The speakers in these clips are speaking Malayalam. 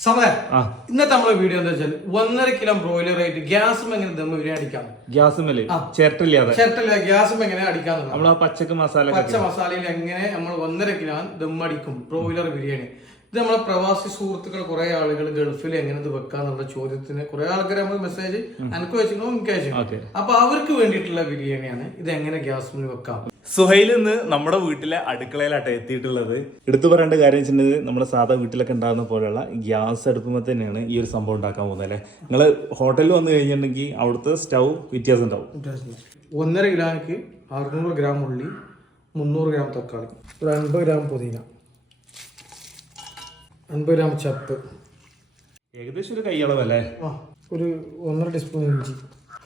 സമയ ആ. ഇന്നത്തെ നമ്മളെ വീഡിയോ എന്താ വെച്ചാൽ ഒന്നര കിലോ ബ്രോയിലർ ആയിട്ട് ഗ്യാസും എങ്ങനെ ദം ബിരിയാണി അടിക്കാം ഗ്യാസും മേൽ ചിരട്ടില്ലാതെ ചേട്ടല്ല ഗ്യാസും എങ്ങനെ അടിക്കാന്നുള്ള നമ്മൾ ആ പച്ചക്ക് മസാല പച്ച മസാലയിൽ എങ്ങനെ നമ്മൾ ഒന്നര കിലോ ദമ്മ അടിക്കും? ബ്രോയിലർ ബിരിയാണി. ഇത് നമ്മളെ പ്രവാസി സുഹൃത്തുക്കൾ കുറെ ആളുകൾ ഗൾഫിൽ എങ്ങനെ ഇത് വെക്കാന്നുള്ള ചോദ്യത്തിന് കുറെ ആൾക്കാർ നമ്മൾ മെസ്സേജ് എനിക്ക് വെച്ചിട്ടുണ്ടോ എനിക്ക് അയച്ചു അപ്പൊ അവർക്ക് വേണ്ടിയിട്ടുള്ള ബിരിയാണിയാണ് ഇത് എങ്ങനെ ഗ്യാസിൽ വെക്കാം. സുഹൈൽ ഇന്ന് നമ്മുടെ വീട്ടിലെ അടുക്കളയിലാട്ടെ എത്തിയിട്ടുള്ളത്. എടുത്തു പറയേണ്ട കാര്യം വെച്ചിട്ടുണ്ടെങ്കിൽ നമ്മുടെ സാധാ വീട്ടിലൊക്കെ ഉണ്ടാകുന്ന പോലെയുള്ള ഗ്യാസ് അടുപ്പുമ്പോൾ തന്നെയാണ് ഈ ഒരു സംഭവം ഉണ്ടാക്കാൻ പോകുന്നത് അല്ലേ? നിങ്ങൾ ഹോട്ടലിൽ വന്നു കഴിഞ്ഞിട്ടുണ്ടെങ്കിൽ അവിടുത്തെ സ്റ്റൗ വ്യത്യാസം ഉണ്ടാവും. ഒന്നര കിലോയ്ക്ക് അറുന്നൂറ് ഗ്രാം ഉള്ളി മുന്നൂറ് ഗ്രാം തക്കാളി ഒരു അൻപത് ഗ്രാം പുതിന അൻപത് ഗ്രാം ചപ്പ്. ഏകദേശം ഒരു കൈയളവല്ലേ? ആ ഒരു ഒന്നര ടീസ്പൂൺ ഇഞ്ചി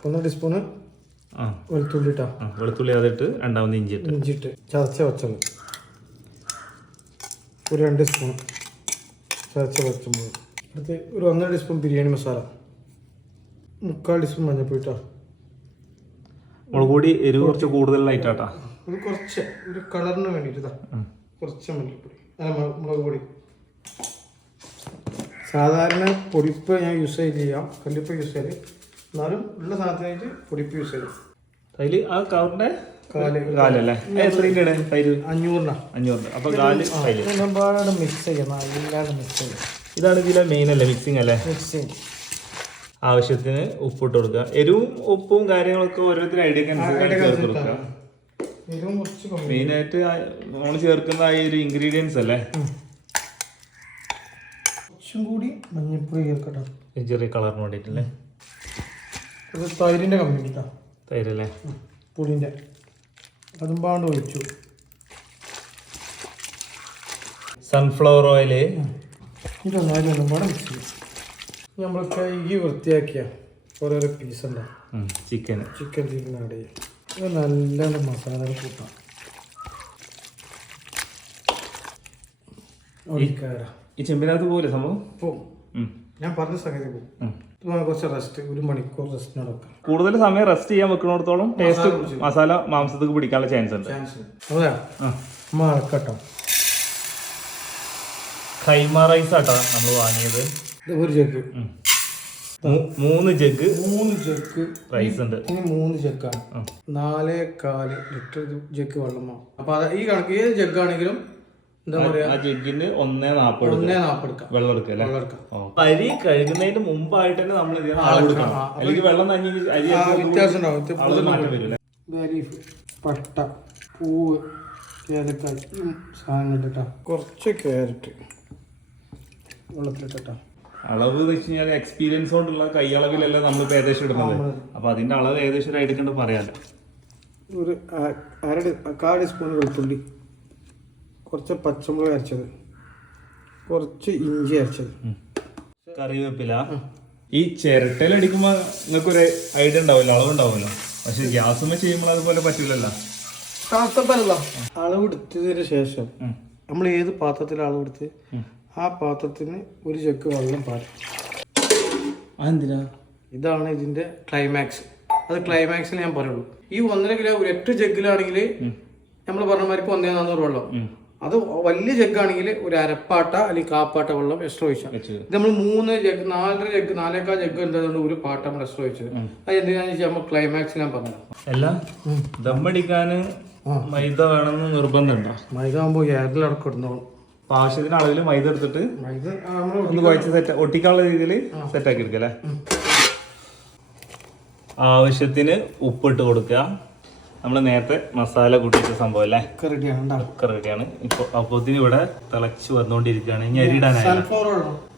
ഒന്നര ടീസ്പൂണ് വെളുത്തുള്ളി ഇട്ടാ. വെളുത്തുള്ളി അതിട്ട് രണ്ടാമത് ഇഞ്ചി ഇട്ട് ഇഞ്ചി ഇട്ട് ചതച്ച പച്ചമുളക്. ഒരു രണ്ട് സ്പൂൺ ചതച്ച പച്ചമുളക്. അടുത്ത് ഒരു ഒന്നര ടീസ്പൂൺ ബിരിയാണി മസാല. മുക്കാൽ ടീസ്പൂൺ മഞ്ഞപ്പൊടി ഇട്ടാ. മുളക് പൊടി എരിവ് കുറച്ച് കൂടുതലായിട്ടാട്ടാ. ഇത് കുറച്ച്. ഒരു കളറിന് വേണ്ടിയിട്ട് കുറച്ച് മല്ലിപ്പൊടി അല്ല മുളക് പൊടി. സാധാരണ പൊടിപ്പ് ഞാൻ യൂസ് ചെയ്യാം കല്ലിപ്പ് യൂസ് ചെയ്യൽ. എന്നാലും ഉള്ള സാധനത്തിനായിട്ട് പൊടിപ്പ് യൂസ് ചെയ്യും അതിൽ ആ കവറിന്റെ കാൽ. കാലല്ലേ? എത്രയാണ് തൈര് അഞ്ഞൂറിനാ. അഞ്ഞൂറ് അപ്പൊ കാൽ തൈര് ഒരുപാട് മിക്സ് ചെയ്യണം. എല്ലാവരും മിക്സ് ഇതാണ് ഇതിലെ മെയിൻ അല്ലേ മിക്സിംഗ് അല്ലേ? ആവശ്യത്തിന് ഉപ്പിട്ട് കൊടുക്കുക. എരിവും ഉപ്പും കാര്യങ്ങളൊക്കെ ഓരോരുത്തരും ഐഡിയ അനുസരിച്ച് ചേർത്ത് കൊടുക്കുക. മെയിൻ ആയിട്ട് നമ്മൾ ചേർക്കുന്ന ആ ഈ ഒരു ഇൻഗ്രീഡിയൻസ് അല്ലേ? കുറച്ചും കൂടി മഞ്ഞപ്പൊടി ചേർക്കട്ടോ. ചെറിയ കളറിന് വേണ്ടിയിട്ടല്ലേ? ഇത് തൈരിന്റെ കിട്ടാ തൈരല്ലേ? പുളിന്റെ. അതും പാണ്ട് ഒഴിച്ചു. സൺഫ്ലവർ ഓയിൽ ഇതൊന്നാലും ഒന്നും പാടെ മിക്സ് ചെയ്യും നമ്മൾ കൈകി വൃത്തിയാക്കിയ ഓരോരോ പീസ് ഉണ്ടാവും ചിക്കൻ ചിക്കൻ ചിക്കൻ ആഡ് ചെയ്യും. ഇത് നല്ല മസാല കൂട്ടാം. ഈ ചെമ്പിനകത്ത് പോലെ സംഭവം? ഉം. ഞാൻ പറഞ്ഞ സംഗതി പോകും കുറച്ച് റെസ്റ്റ് ഒരു മണിക്കൂർ റെസ്റ്റ് നടക്കാം. കൂടുതൽ സമയം റെസ്റ്റ് ചെയ്യാൻ വെക്കുന്നിടത്തോളം ടേസ്റ്റ് മസാല മാംസത്തേക്ക് പിടിക്കാനുള്ള ചാൻസ് ഉണ്ട്. അതെ. അളക്കട്ടോ കൈമ റൈസ് ആട്ടോ നമ്മൾ വാങ്ങിയത്. ഒരു ജഗ്. മൂന്ന് ജഗ് മൂന്ന് ജഗ് റൈസ് ഉണ്ട്. ഇനി മൂന്ന് ജഗ്ഗാണ്. നാലേ കാൽ ലിറ്റർ ജഗ് വെള്ളമാണ് അപ്പൊ ഈ കണക്ക് ഏത് ജഗ്ഗാണെങ്കിലും എന്താ പറയാ? ആ ഒന്നേ ഒന്നേ വെള്ളം എടുക്കുക വെള്ളം എടുക്കാം. അരി കഴുകുന്നതിന് മുമ്പായിട്ട് തന്നെ നമ്മൾ ഇതിന് അളവ് കൊടുക്കണം അല്ലെങ്കിൽ വെള്ളം നഞ്ഞി അരി വ്യത്യാസം ഉണ്ടാവും. പട്ട പൂവ് ഏലക്കായ് ഈ സാധനങ്ങളിട്ടാ കുറച്ച് ക്യാരറ്റ് വെള്ളത്തിലിട്ടാ അളവ് എന്ന് വെച്ച് കഴിഞ്ഞാൽ എക്സ്പീരിയൻസ് കൊണ്ടുള്ള കൈയളവിലല്ല നമ്മൾ ഏകദേശം ഇടുന്നത്. അപ്പൊ അതിന്റെ അളവ് ഏകദേശം ഒരു കണ്ട് പറയാലോ. ഒരു അര സ്പൂൺ ടീസ്പൂൺ വെളുത്തുള്ളി. കുറച്ച് പച്ചമുളക് അരച്ചത്. കുറച്ച് ഇഞ്ചി അരച്ചത്. കറിവേപ്പില. ഈ ചിരട്ടയിലടിക്കുമ്പോ നിങ്ങൾക്ക് ഒരു ഐഡിയ ഉണ്ടാവില്ല അളവ് ഉണ്ടാവില്ല പക്ഷെ ഗ്യാസുമ്മ ചെയ്യുമ്പോൾ അതുപോലെ പറ്റൂലല്ലോ. കാത്തപ്പനല്ല അളവെടുത്തതിന് ശേഷം. നമ്മൾ ഏത് പാത്രത്തിൽ അളവെടുത്ത് ആ പാത്രത്തിന് ഒരു ചെക്ക് വെള്ളം പാരും. അതെന്തിനാ? ഇതാണ് ഇതിന്റെ ക്ലൈമാക്സ് അത് ക്ലൈമാക്സിൽ ഞാൻ പറയുള്ളൂ. ഈ ഒന്നര കിലോ ഒരു എട്ട് ജഗ്ഗിലാണെങ്കിൽ നമ്മൾ പറഞ്ഞ മാതിരി ഒന്നേ നാന്നൂറ് വെള്ളം. അത് വലിയ ജഗ്ഗാണെങ്കിൽ ഒരു അരപ്പാട്ട അല്ലെങ്കിൽ കാപ്പാട്ട വെള്ളം എക്സ്ട്രാ ഒഴിച്ചാൽ ഇത് നമ്മൾ മൂന്ന് ജഗ് നാലര ജഗ് നാലേക്കാൾ ജഗ് എന്താ ഒരു പാട്ട നമ്മൾ എക്സ്ട്രാ ഒഴിച്ചത്. അത് എന്തിനാന്ന് വെച്ചാൽ നമ്മൾ ക്ലൈമാക്സ് ഞാൻ പറഞ്ഞു എല്ലാം ദമ്മടിക്കാന് മൈദ വേണമെന്ന് നിർബന്ധമുണ്ടോ? മൈദ ആകുമ്പോൾ ഏറിലടക്കം ഇടുന്നോളും ആവശ്യത്തിന് അളവിൽ മൈദ എടുത്തിട്ട് മൈദ ഒന്ന് കുഴച്ച് സെറ്റ് ഒട്ടിക്കാനുള്ള രീതിയിൽ സെറ്റാക്കി എടുക്കല്ലേ? ആവശ്യത്തിന് ഉപ്പിട്ട് കൊടുക്കുക. നമ്മൾ നേരത്തെ മസാല കൂട്ടിച്ച സംഭവം അല്ലേ ഒക്കെ റെഡിയാണ്. ഇപ്പൊ അപ്പത്തിന് ഇവിടെ തിളച്ച് വന്നുകൊണ്ടിരിക്കുകയാണ് ഇനി അരിയിടാനായി സൺഫ്ലവർ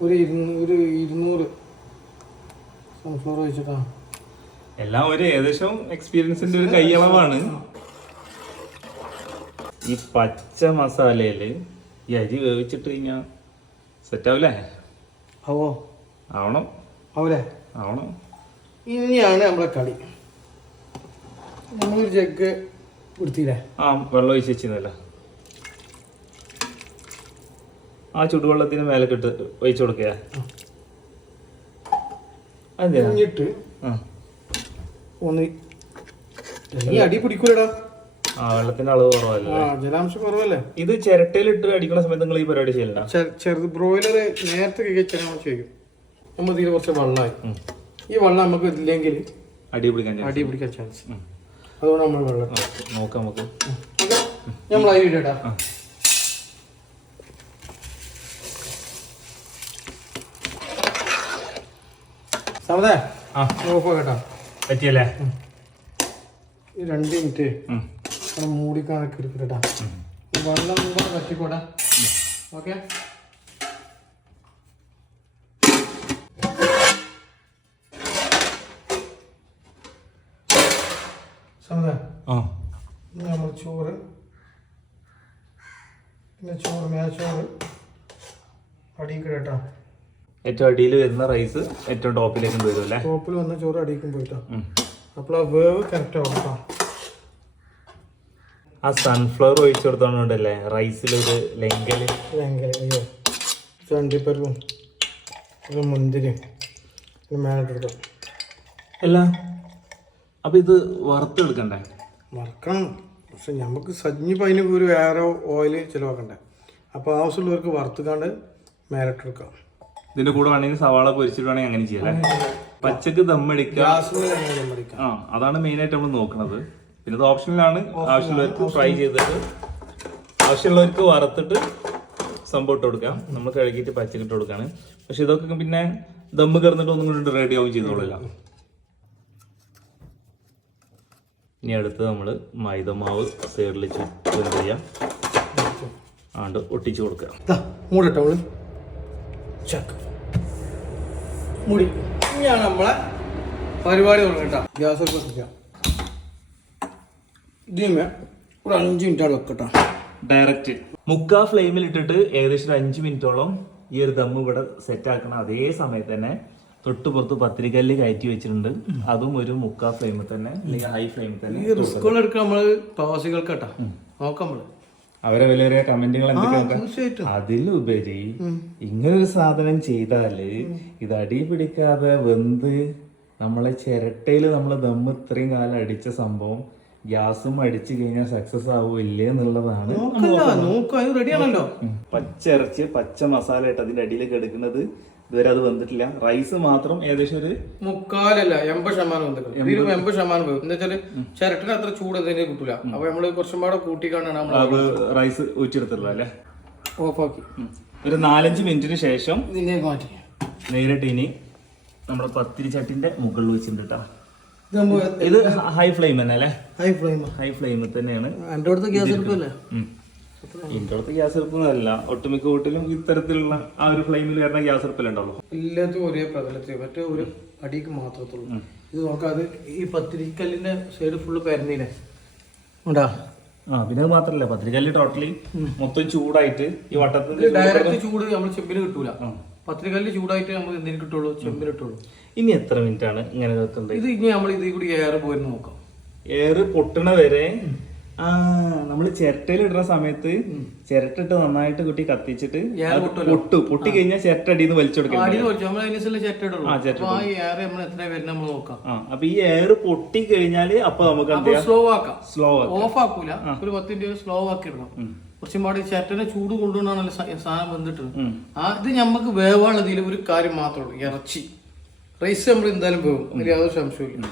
ഒരു ഒരു ഇരുന്നൂറ് സൺഫ്ലവർ വെച്ചിട്ടാ എല്ലാം ഒരു ഏകദേശം എക്സ്പീരിയൻസിന്റെ ഒരു കയ്യളവാണ് ഈ പച്ച മസാലയിൽ ഈ അരി വേവിച്ചിട്ട് കഴിഞ്ഞാ സെറ്റ് ആവൂലേ ആവോ? ആവണം. ആവൂലേ? ആവണം. ഇനിയാണ് നമ്മളെ കളി. നമ്മളൊരു ജഗ് കൊടുത്തില്ലേ ആ വെള്ളം ഒഴിച്ച് വെച്ചിരുന്നല്ലോ? ആ ചുടുവെള്ളത്തിന് മേലെ കിട്ട് ഒഴിച്ചു കൊടുക്കുക അതെന്തിനാ? ഒന്ന് നീ അടി പിടിക്കൂലടാ. ആ വെള്ളത്തിന്റെ അളവ് കുറവല്ലേ? ജലാംശം കുറവല്ലേ? ഇത് ചിരട്ടയിലിട്ട് അടിക്കുന്ന സമയത്ത് നിങ്ങൾ ഈ പരിപാടി ചെയ്യണ്ട ചെ- ചെറുത് ബ്രോയിലർ നേരത്തെ കഴിച്ചാൽ ചെയ്യും. നമ്മൾ ഇതിൽ കുറച്ച് വെള്ളമായി. ഈ വെള്ളം നമുക്ക് ഇല്ലെങ്കിൽ അടി പിടിക്കാൻ അടി പിടിക്കാൻ ചാൻസ് അതുകൊണ്ട് നമ്മൾ വെള്ളം നോക്കാം നമുക്ക്. നമ്മൾ അരി ഇടട്ടാ സമതേ ആ. ഓഫ് കേട്ടോ. പറ്റിയല്ലേ? ഈ രണ്ട് മിനിറ്റ് നമ്മൾ മൂടിക്കാണൊക്കെ എടുക്കട്ടാ വെള്ളം കൂടെ പറ്റിക്കോട്ടെ ഓക്കെ? ആ. നമ്മൾ ചോറ്. പിന്നെ ചോറ് മേച്ചോറ്. അടിയിക്ക് കേട്ടോ ഏറ്റവും അടിയിൽ വരുന്ന റൈസ് ഏറ്റവും ടോപ്പിലേക്ക് വരും അല്ലേ? ടോപ്പിൽ വന്ന ചോറ് അടിയിക്കും പോയിട്ടോ. അപ്പോൾ ആ വേവ് കറക്റ്റ് ആവും കേട്ടോ. ആ സൺഫ്ലവർ ഒഴിച്ചു കൊടുത്തോണ്ടല്ലേ റൈസിലൊരു ലെങ്കൽ. ലെങ്കൽ അയ്യോ. ചണ്ടിപ്പരിപ്പും ഒരു മുന്തിരിയും ഇത് മേലിട്ട് കൊടുക്കാം അല്ല. അപ്പൊ ഇത് വറുത്തെടുക്കണ്ടേ? വറുക്കണം. പക്ഷെ നമുക്ക് സജ്ജിപ്പോൾ അതിന് ഒരു വേറെ ഓയിൽ ചിലവാക്കണ്ടേ? അപ്പോൾ ആവശ്യമുള്ളവർക്ക് വറുത്തുകാണ്ട് മേലിട്ട് കൊടുക്കാം ഇതിന്റെ കൂടെ വേണമെങ്കിൽ സവാള പൊരിച്ചിട്ട് വേണമെങ്കിൽ അങ്ങനെ ചെയ്യാം പച്ചക്ക് ദമ്മടിക്കുക ആ അതാണ് മെയിൻ ആയിട്ട് നമ്മൾ നോക്കുന്നത് പിന്നെ ഇത് ഓപ്ഷനിലാണ് ആവശ്യമുള്ളവർക്ക് ഫ്രൈ ചെയ്തിട്ട് ആവശ്യമുള്ളവർക്ക് വറുത്തിട്ട് സംഭവം ഇട്ട് കൊടുക്കാം. നമ്മൾ കഴുകിയിട്ട് പച്ചക്കിട്ട് കൊടുക്കാണ്. പക്ഷെ ഇതൊക്കെ പിന്നെ ദമ്മ് കിടന്നിട്ട് ഒന്നും കൂടി റെഡി ആവും ചെയ്തോളില്ല. ഇനി അടുത്ത് നമ്മൾ മൈദമാവ് സൈഡിൽ ചുറ്റും എന്ത് ചെയ്യാം? ആണ്ട് ഒട്ടിച്ചു കൊടുക്കുക. മൂടട്ടോ അവൾ ചക്ക്. മൂടി. ഞാൻ നമ്മളെ പരിപാടി തുടങ്ങട്ടോ ഗ്യാസ് ഒക്കെ കത്തിക്കാം ഇതിന്മേ ഒരു അഞ്ച് മിനിറ്റ് വെക്കട്ടോ. ഡയറക്റ്റ് മുക്കാ ഫ്ലെയിമിൽ ഇട്ടിട്ട് ഏകദേശം ഒരു അഞ്ച് മിനിറ്റോളം ഈ ഒരു ദമ്മ് ഇവിടെ സെറ്റ് ആക്കണം. അതേ സമയത്ത് തന്നെ തൊട്ട് പുറത്ത് പത്തിരിക്കല്ല് കയറ്റി വെച്ചിട്ടുണ്ട്. അതും ഒരു മുക്കാ ഫ്ലെയിമിൽ തന്നെ അല്ലെങ്കിൽ ഹൈ ഫ്ലെയിമിൽ തന്നെ. ഈ റിസ്കുകൾ എടുക്കുക നമ്മൾ പ്രവാസികൾക്ക് കേട്ടോ. നോക്കാം നമ്മൾ. അവരെ വലിയ കമന്റുകൾ അതിലുപരി ഇങ്ങനെ അതിലുപരി ഇങ്ങനൊരു സാധനം ചെയ്താൽ ഇത് അടി പിടിക്കാതെ വെന്ത് നമ്മളെ ചിരട്ടയിൽ നമ്മൾ ദമ്മ് ഇത്രയും കാലം അടിച്ച സംഭവം ഗ്യാസും അടിച്ചു കഴിഞ്ഞാൽ സക്സസ് ആവോ ഇല്ലേ എന്നുള്ളതാണ് പച്ച ഇറച്ചി പച്ച മസാല ഇട്ട് അതിന്റെ അടിയിലേക്ക് എടുക്കുന്നത് ഇതുവരെ അത് വന്നിട്ടില്ല. റൈസ് മാത്രം ഏകദേശം ഒരു മുക്കാലല്ല എൺപത് ശതമാനം വന്നിട്ടുണ്ട് എൺപത് ശതമാനം പോയി എന്താ വെച്ചാൽ ചിരട്ടിന് അത്ര ചൂട് എന്തെങ്കിലും കിട്ടില്ല അപ്പൊ നമ്മൾ കുറച്ചും പാടെ കൂട്ടിക്കാണ്ടാണ് നമ്മൾ റൈസ് ഒഴിച്ചെടുത്തിട്ടുള്ളത് അല്ലേ? ഓഫാക്കി. ഒരു നാലഞ്ച് മിനിറ്റിന് ശേഷം മാറ്റി. നേരിട്ട് ഇനി നമ്മുടെ പത്തിരി ചട്ടിന്റെ മുകളിൽ വെച്ചിട്ടുണ്ട് കേട്ടോ. ഇത് ഹൈ ഫ്ലെയിം തന്നെ അല്ലേ? ഹൈ ഫ്ലെയിം ഹൈ ഫ്ലെയിം തന്നെയാണ് എന്റെ അടുത്ത് ഗ്യാസ് എടുക്കല്ലേ അടുത്ത് ഗ്യാസ് അടുപ്പൊന്നുമല്ല ഒട്ടുമിക്ക വീട്ടിലും ഇത്തരത്തിലുള്ള ആ ഒരു ഫ്ലെയിമിൽ വരുന്ന ഗ്യാസ് അടുപ്പിലുണ്ടാവുള്ളൂ എല്ലാത്തും ഒരേ പ്രതലത്തിൽ മറ്റേ ഒരു അടിക്ക് മാത്രത്തുള്ളൂ. ഇത് നോക്കാതെ ഈ പത്തിരിക്കല്ലിന്റെ സൈഡ് ഫുള്ള് പരന്നീനെ. ഉണ്ടാ? ആ പിന്നെ അത് മാത്രല്ല. പത്തിരിക്കല്ല് ടോട്ടലി മൊത്തം ചൂടായിട്ട് ഈ വട്ടത്തിൽ ഡയറക്റ്റ് ചൂട് നമ്മൾ ചെമ്പിന് കിട്ടൂല. പത്രികല്ലി ചൂടായിട്ട് നമ്മൾ എന്തിനു കിട്ടുള്ളൂ? ചെമ്പിന് കിട്ടുള്ളൂ. ഇനി എത്ര മിനിറ്റ് ആണ് ഇങ്ങനെ വെക്കുന്നത് ഇത് ഇനി നമ്മൾ ഇതിൽ കൂടി ഏറെ പോയിരുന്നു നോക്കാം. എയർ പൊട്ടണ വരെ ആ നമ്മൾ ചിരട്ടയിൽ ഇടുന്ന സമയത്ത് ചിരട്ടിട്ട് നന്നായിട്ട് കുട്ടി കത്തിച്ചിട്ട് പൊട്ടു. പൊട്ടി കഴിഞ്ഞാൽ ചിരട്ട അടിയിൽ നിന്ന് വലിച്ചു കൊടുക്കണം നമ്മൾ ചെറ്റ അപ്പൊ നമ്മൾ നമ്മൾ ഈ എയർ പൊട്ടി കഴിഞ്ഞാൽ അപ്പൊ നമുക്ക് സ്ലോ ആക്കാം. സ്ലോ ഓഫ് ആക്കൂല ഒരു പത്തിന്റെ സ്ലോ ആക്കി ഇടണം കുറച്ചും പാടി ചേട്ടനെ ചൂട് കൊണ്ടുകൊണ്ടാണല്ലോ സാധനം വന്നിട്ട് ആ ഇത് നമുക്ക് വേവാനുള്ളതിൽ ഒരു കാര്യം മാത്രമേ ഉള്ളൂ. ഇറച്ചി. റൈസ് നമ്മൾ എന്തായാലും വേവും. അതിൽ യാതൊരു സംശയമില്ല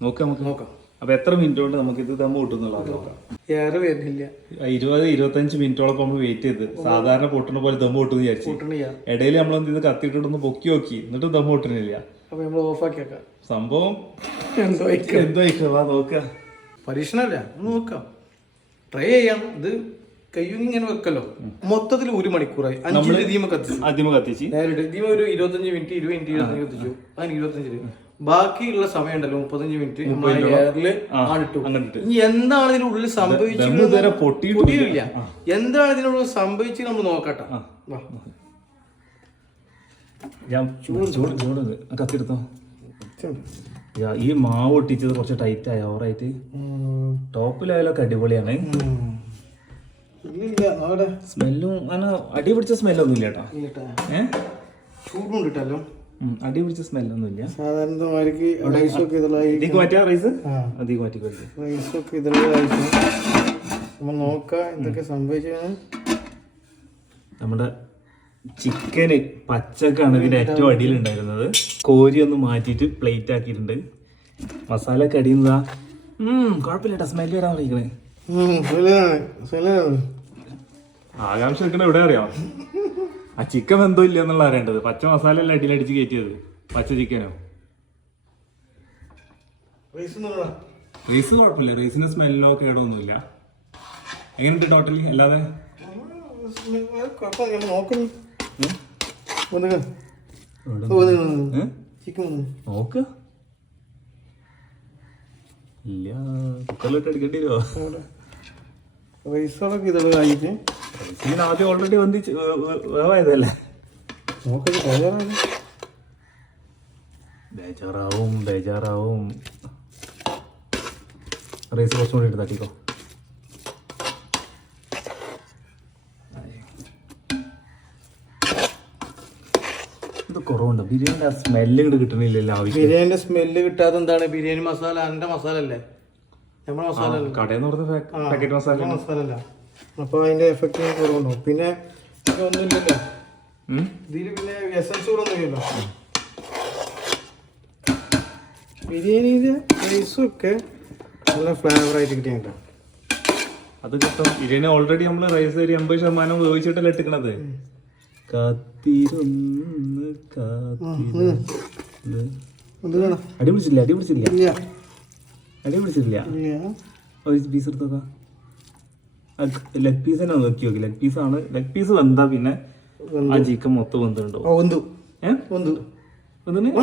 നോക്കാം നമുക്ക്. നോക്കാം. അപ്പൊ എത്ര മിനിറ്റ് കൊണ്ട് നമുക്ക് ഇത് തമ്മ കിട്ടുന്നുള്ളത് നോക്കാം. ഏറെ വരുന്നില്ല. ഇരുപത് ഇരുപത്തഞ്ച് മിനിറ്റോളം നമ്മൾ വെയിറ്റ് ചെയ്ത്. സാധാരണ പൊട്ടണ പോലെ ദമ്മ പൊട്ടുന്നു വിചാരിച്ചു. ഇടയിൽ നമ്മൾ എന്ത് ചെയ്ത്? കത്തിയിട്ടൊന്ന് പൊക്കി നോക്കി. എന്നിട്ട് ദമ്മ പൊട്ടണില്ല. അപ്പോൾ നമ്മൾ ഓഫ് ആക്കി സംഭവം എന്തോ എന്തോ വാ നോക്കാം. പരീക്ഷണല്ല ഒന്ന് നോക്കാം. ട്രൈ ചെയ്യാം. ഇത് കയ്യും ഇങ്ങനെ വെക്കല്ലോ. മൊത്തത്തിൽ ഒരു മണിക്കൂറായി. അഞ്ച് ദീമ കത്തിച്ചു. ആദ്യമേ കത്തിച്ച്. നേരിട്ട് ദീമ ഒരു ഇരുപത്തഞ്ച് മിനിറ്റ് ഇരുപത് മിനിറ്റ് കത്തിച്ചു. അതിന് ഇരുപത്തഞ്ചിൽ. ബാക്കിയുള്ള സമയം ഉണ്ടല്ലോ മുപ്പത്തഞ്ച് മിനിറ്റ്. എയറിൽ ആണിട്ടു. ഇനി എന്താണ് ഇതിനുള്ളിൽ ഉള്ളിൽ സംഭവിച്ചത് പൊട്ടിയില്ല പൊട്ടിയിട്ടില്ല. എന്താണ് ഇതിനുള്ളിൽ സംഭവിച്ചത് നമ്മൾ നോക്കട്ടെ. വാ. ഞാൻ ചൂട് ചൂട് ചൂട്. കത്തിയെടുത്തോ. യാ, ഈ മാവ് ഒട്ടിച്ചത് കുറച്ച് ടൈറ്റ് ആയി ഓവറായിട്ട്. ടോപ്പിലായാലൊക്കെ അടിപൊളിയാണ്. സ്മെല്ലും അങ്ങനെ അടി പിടിച്ച സ്മെല്ലൊന്നും ഇല്ല കേട്ടോ ഏഹ് ചൂടുണ്ട് ചൂടും കിട്ടല്ലോ ഉം, അടി പിടിച്ച സ്മെല്ലൊന്നുമില്ല. സാധാരണ മാതിരിക്ക് റൈസൊക്കെ റൈസ് മാറ്റി കഴിക്കും റൈസൊക്കെ ഇതുള്ളതായിരിക്കും നമ്മൾ നോക്കാം എന്തൊക്കെ സംഭവിച്ചാണ് നമ്മുടെ ചിക്കന് പച്ചക്കാണ് ഇതിന്റെ ഏറ്റവും അടിയിലുണ്ടായിരുന്നത്. കോരി ഒന്ന് മാറ്റിട്ട് പ്ലേറ്റ് ആക്കിയിട്ടുണ്ട്. മസാല ഒക്കെ അടിയുന്നതാ ഉം കുഴപ്പമില്ല സ്മെല്ല് വരാൻ അറിയിക്കണേ ആകാംക്ഷ നിൽക്കണ എവിടെ അറിയാം? ആ ചിക്കൻ എന്തോ ഇല്ല എന്നുള്ള അറിയേണ്ടത്. പച്ച മസാല അല്ല അടിയിലടിച്ച് കയറ്റിയത് പച്ച ചിക്കനോ റൈസ് കുഴപ്പമില്ല. റൈസിന് സ്മെല്ലോ കേടൊന്നുമില്ല. എങ്ങനെയുണ്ട് ടോട്ടലി അല്ലാതെ? നോക്ക്. ഇല്ല. കുക്കറിലിട്ട് അടിക്കേണ്ടി വരുമോ റൈസുകളൊക്കെ ഇതുള്ളതായിട്ട് റൈസിന് ആദ്യം ഓൾറെഡി വന്നിച്ച് വേവായതല്ലേ? നോക്കത് തയ്യാറാണ് ബേജാറാവും ബേജാറാവും. റൈസ് കുറച്ചും കൂടി എടുത്ത് തട്ടിക്കോ. ഇത് കുറവുണ്ട്? ബിരിയാണിയുടെ ആ സ്മെല്ല് ഇങ്ങോട്ട് കിട്ടണില്ലല്ലോ ആവശ്യം ബിരിയാണിന്റെ സ്മെല്ല് കിട്ടാതെ എന്താണ്? ബിരിയാണി മസാല എന്റെ മസാല അല്ലേ നമ്മുടെ മസാല അല്ല കടയിൽ നിന്ന് പറഞ്ഞ പാക്കറ്റ് മസാല മസാല അല്ല അപ്പൊ അതിന്റെ എഫക്റ്റ് കുറവുണ്ടാവും. പിന്നെ ഒന്നുമില്ലല്ലോ? ഇതിൽ പിന്നെ എസൻസ് കൂടെ ഒന്നുമില്ലല്ലോ ബിരിയാണിയിലെ റൈസൊക്കെ നല്ല ഫ്ലേവർ ആയിട്ട് കിട്ടിയാ അത് കിട്ടും. ബിരിയാണി ഓൾറെഡി നമ്മൾ റൈസ് ഒരു എൺപത് ശതമാനം ഉപയോഗിച്ചിട്ടല്ലേ ഇട്ടിക്കണത്? കാത്തിരുന്ന് കാത്തിരുന്ന്. അടിപിടിച്ചില്ല അടിപിടിച്ചില്ല അടി പിടിച്ചില്ല അടി പിടിച്ചില്ല ഇല്ല. അടി പിടിച്ചില്ല ഇല്ല. ഒരു പീസ് എടുത്തതാ ലെഗ് പീസ് തന്നെ നോക്കി നോക്കി. ലെഗ് പീസ് ആണ്. ലെഗ് പീസ് വെന്താ പിന്നെ ആ ചിക്കൻ മൊത്തം വെന്തുണ്ടോ? ഏഹ്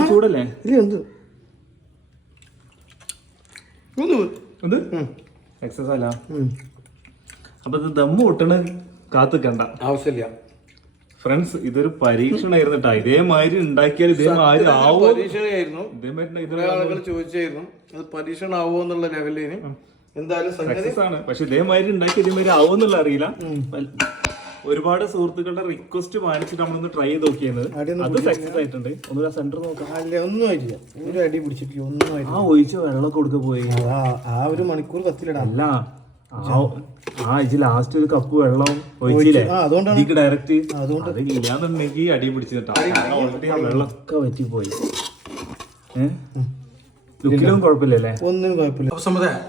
ചൂടല്ലേ? ഇല്ല അത് അല്ല? അപ്പൊ ഇത് ദമ്മ് ഒട്ടണ കാത്തുക്കണ്ട ആവശ്യമില്ല. ഫ്രണ്ട്സ് ഇതൊരു പരീക്ഷണമായിരുന്നു കേട്ടോ ഇതേമാതിരി ഉണ്ടാക്കിയാൽ ഇതേമാതിരി ആവോ? പരീക്ഷണമായിരുന്നു ഇതേമാതിരി ചോദിച്ചായിരുന്നു. അത് പരീക്ഷണാവോ എന്നുള്ള ലെവലിന് എന്തായാലും സംഗതി? സക്സസ് ആണ് പക്ഷെ ഇതേമാതിരി ഉണ്ടാക്കി ഇതേമാതിരി ആവുമെന്നുള്ള അറിയില്ല. ഒരുപാട് സുഹൃത്തുക്കളുടെ റിക്വസ്റ്റ് മാനിച്ചിട്ട് നമ്മളൊന്ന് ട്രൈ ചെയ്ത് നോക്കിയത് അത് സക്സസ് ആയിട്ടുണ്ട്. ഒന്നുകൂടെ സെന്റർ നോക്കാം. അല്ല ഒന്നും ആയില്ല ഒരു അടി ഒന്നും ആ ഒഴിച്ച് വെള്ളം കൊടുക്ക പോയി. ആ ഒരു മണിക്കൂർ കത്തിലിടാം അല്ല ആ ആ ഇജ് ലാസ്റ്റ് ഒരു കപ്പ് വെള്ളം ഒഴിച്ചില്ലേ? ആ അതുകൊണ്ടാണ്. ഡയറക്റ്റ് അതുകൊണ്ട് അടി പിടിച്ചിട്ടാ. ആ വെള്ളമൊക്കെ പോയി ഏഹ് ലുക്കിലും കുഴപ്പമില്ലല്ലേ? ഒന്നും കുഴപ്പമില്ല. അപ്പൊ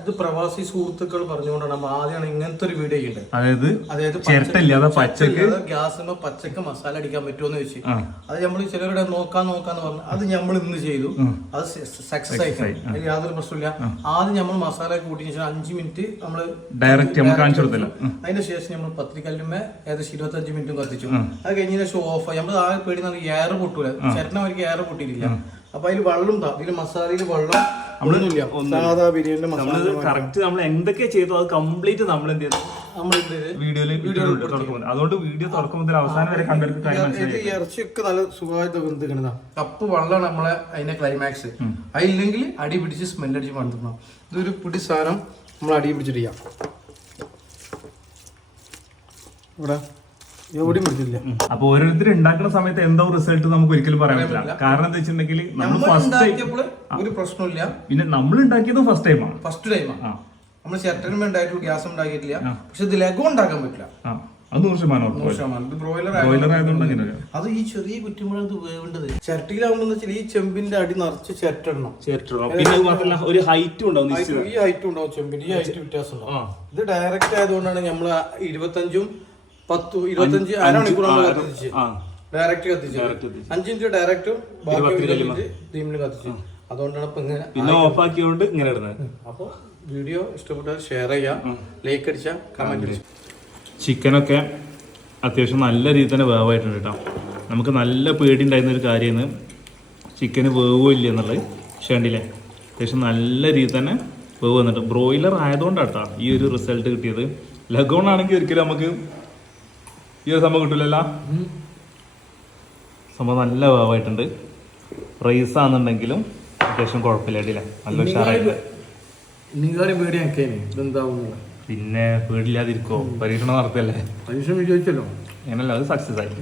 ഇത് പ്രവാസി സുഹൃത്തുക്കൾ പറഞ്ഞുകൊണ്ടാണ് നമ്മൾ ആദ്യമാണ് ഇങ്ങനത്തെ ഒരു വീഡിയോ ഉണ്ട് അതായത് അതായത് ചിരട്ടയില്ലാതെ പച്ചക്ക് ഗ്യാസുമ്പോ പച്ചക്ക് മസാല അടിക്കാൻ പറ്റുമോ എന്ന് ചോദിച്ചു. ആ. അത് നമ്മൾ ചിലരുടെ നോക്കാൻ നോക്കാന്ന് പറഞ്ഞു അത് നമ്മൾ ഇന്ന് ചെയ്തു. അത് സക്സസ് ആയി. യാതൊരു പ്രശ്നമില്ല ആദ്യം നമ്മൾ മസാല കൂട്ടി ശേഷം അഞ്ച് മിനിറ്റ് നമ്മൾ ഡയറക്റ്റ് കാണിച്ചു കൊടുത്തില്ല. അതിന്റെ ശേഷം നമ്മൾ പത്രികല്ലുമേ ഏകദേശം ഇരുപത്തഞ്ച് മിനിറ്റും കത്തിച്ചു. അത് കഴിഞ്ഞ ശേഷം ഓഫ് നമ്മൾ ആകെ പേടി എയർ പൊട്ടൂല. ചേട്ടനവർക്ക് അവർക്ക് എയർ പൊട്ടിയിട്ടില്ല. അപ്പൊ അതിൽ വെള്ളം താ ഇതിൽ മസാലയിൽ വെള്ളം ഒന്നുമില്ല. സാധാ ബിരിയാണിന്റെ മസാല നമ്മൾ കറക്റ്റ് നമ്മൾ എന്തൊക്കെ ചെയ്തു അത് കംപ്ലീറ്റ് നമ്മൾ എന്ത് ചെയ്തു? വീഡിയോയിൽ തുറക്കുമ്പോൾ അതുകൊണ്ട് വീഡിയോ തുറക്കുമ്പോൾ മുതൽ അവസാനം വരെ കണ്ടെടുത്ത് ഇറച്ചിയൊക്കെ നല്ല സുഖമായിട്ട് വെന്തിക്കണതാ കപ്പ് വെള്ളമാണ് നമ്മളെ അതിന്റെ ക്ലൈമാക്സ് അതില്ലെങ്കിൽ അടി പിടിച്ച് സ്മെല്ല് അടിച്ച് മണത്തണം ഇതൊരു പിടി സാധനം നമ്മൾ അടി പിടിച്ചിട്ട് ഇവിടെ എവിടെയും പിടിച്ചില്ല അപ്പൊ ഓരോരുത്തർ ഉണ്ടാക്കുന്ന സമയത്ത് എന്തോ റിസൾട്ട് നമുക്ക് ഒരിക്കലും പറയാൻ പറ്റില്ല. കാരണം എന്താ വെച്ചിട്ടുണ്ടെങ്കിൽ നമ്മൾ ഫസ്റ്റ് പ്രശ്നമില്ല പിന്നെ നമ്മൾ ഉണ്ടാക്കിയതും ഫസ്റ്റ് ടൈമാണ് ഫസ്റ്റ് ടൈമാണ് നമ്മൾ ഉണ്ടായിട്ടുള്ള ഗ്യാസ് ഉണ്ടാക്കിയിട്ടില്ല. പക്ഷെ ഇത് ലഘു ഉണ്ടാക്കാൻ പറ്റില്ല. അത് നൂറ് ശതമാനം ബ്രോയിലർ ആയതുകൊണ്ട്. അത് ഈ ചെറിയ കുറ്റുമ്പോഴാണ് ഇത് വേവേണ്ടത് ചിരട്ടിയിലാവുമ്പോ വെച്ചാൽ ഈ ചെമ്പിന്റെ അടി നിറച്ച് ചിരട്ടണം ചിരട്ടണം പിന്നെ മാത്രമല്ല ഒരു ഹൈറ്റ് ഉണ്ടാവും ഈ ഹൈറ്റ് ഉണ്ടാവും ചെമ്പിന്. ഈ ഹൈറ്റ് വ്യത്യാസം ഉണ്ടാവും. ഇത് ഡയറക്റ്റ് ആയതുകൊണ്ടാണ് നമ്മൾ ഇരുപത്തഞ്ചും പത്തു ഇരുപത്തഞ്ച് അരമണിക്കൂറാണ് കത്തിച്ച്? ഡയറക്റ്റ് കത്തിച്ച്. അഞ്ചിഞ്ച് ഡയറക്റ്റ് ബാക്കി കത്തിച്ചു. അതുകൊണ്ടാണ് ഇപ്പൊ ഇങ്ങനെ പിന്നെ ഓഫ് ആക്കിയോണ്ട് ഇങ്ങനെ ഇടുന്നത്. അപ്പൊ വീഡിയോ ഇഷ്ടപ്പെട്ടാൽ ഷെയർ ചെയ്യാം ലൈക്ക് അടിച്ചാൽ കമന്റ് ചിക്കനൊക്കെ അത്യാവശ്യം നല്ല രീതിയിൽ തന്നെ വേവായിട്ടുണ്ട് കേട്ടോ. നമുക്ക് നല്ല പേടി ഉണ്ടായിരുന്ന ഒരു കാര്യമാണ് ചിക്കന് വേവോ ഇല്ല എന്നുള്ളത്. പക്ഷേ കണ്ടില്ലേ അത്യാവശ്യം നല്ല രീതിയിൽ തന്നെ വേവ് വന്നിട്ട് ബ്രോയിലർ ആയതുകൊണ്ടാണ് കേട്ടോ ഈ ഒരു റിസൾട്ട് കിട്ടിയത്. ലഗോൺ ആണെങ്കിൽ ഒരിക്കലും നമുക്ക് ഈ ഒരു സംഭവം കിട്ടൂലല്ല? സംഭവം നല്ല വേവായിട്ടുണ്ട്. റൈസ് ആണെന്നുണ്ടെങ്കിലും അത്യാവശ്യം കുഴപ്പമില്ല അടിയില്ല. നല്ല ഉഷാറായിട്ട് പിന്നെ പേടില്ലാതിരിക്കോ പരീക്ഷണം നടത്തിയല്ലേ? പരീക്ഷണം വിജയിച്ചല്ലോ. അങ്ങനല്ല അത് സക്സസ് ആയി.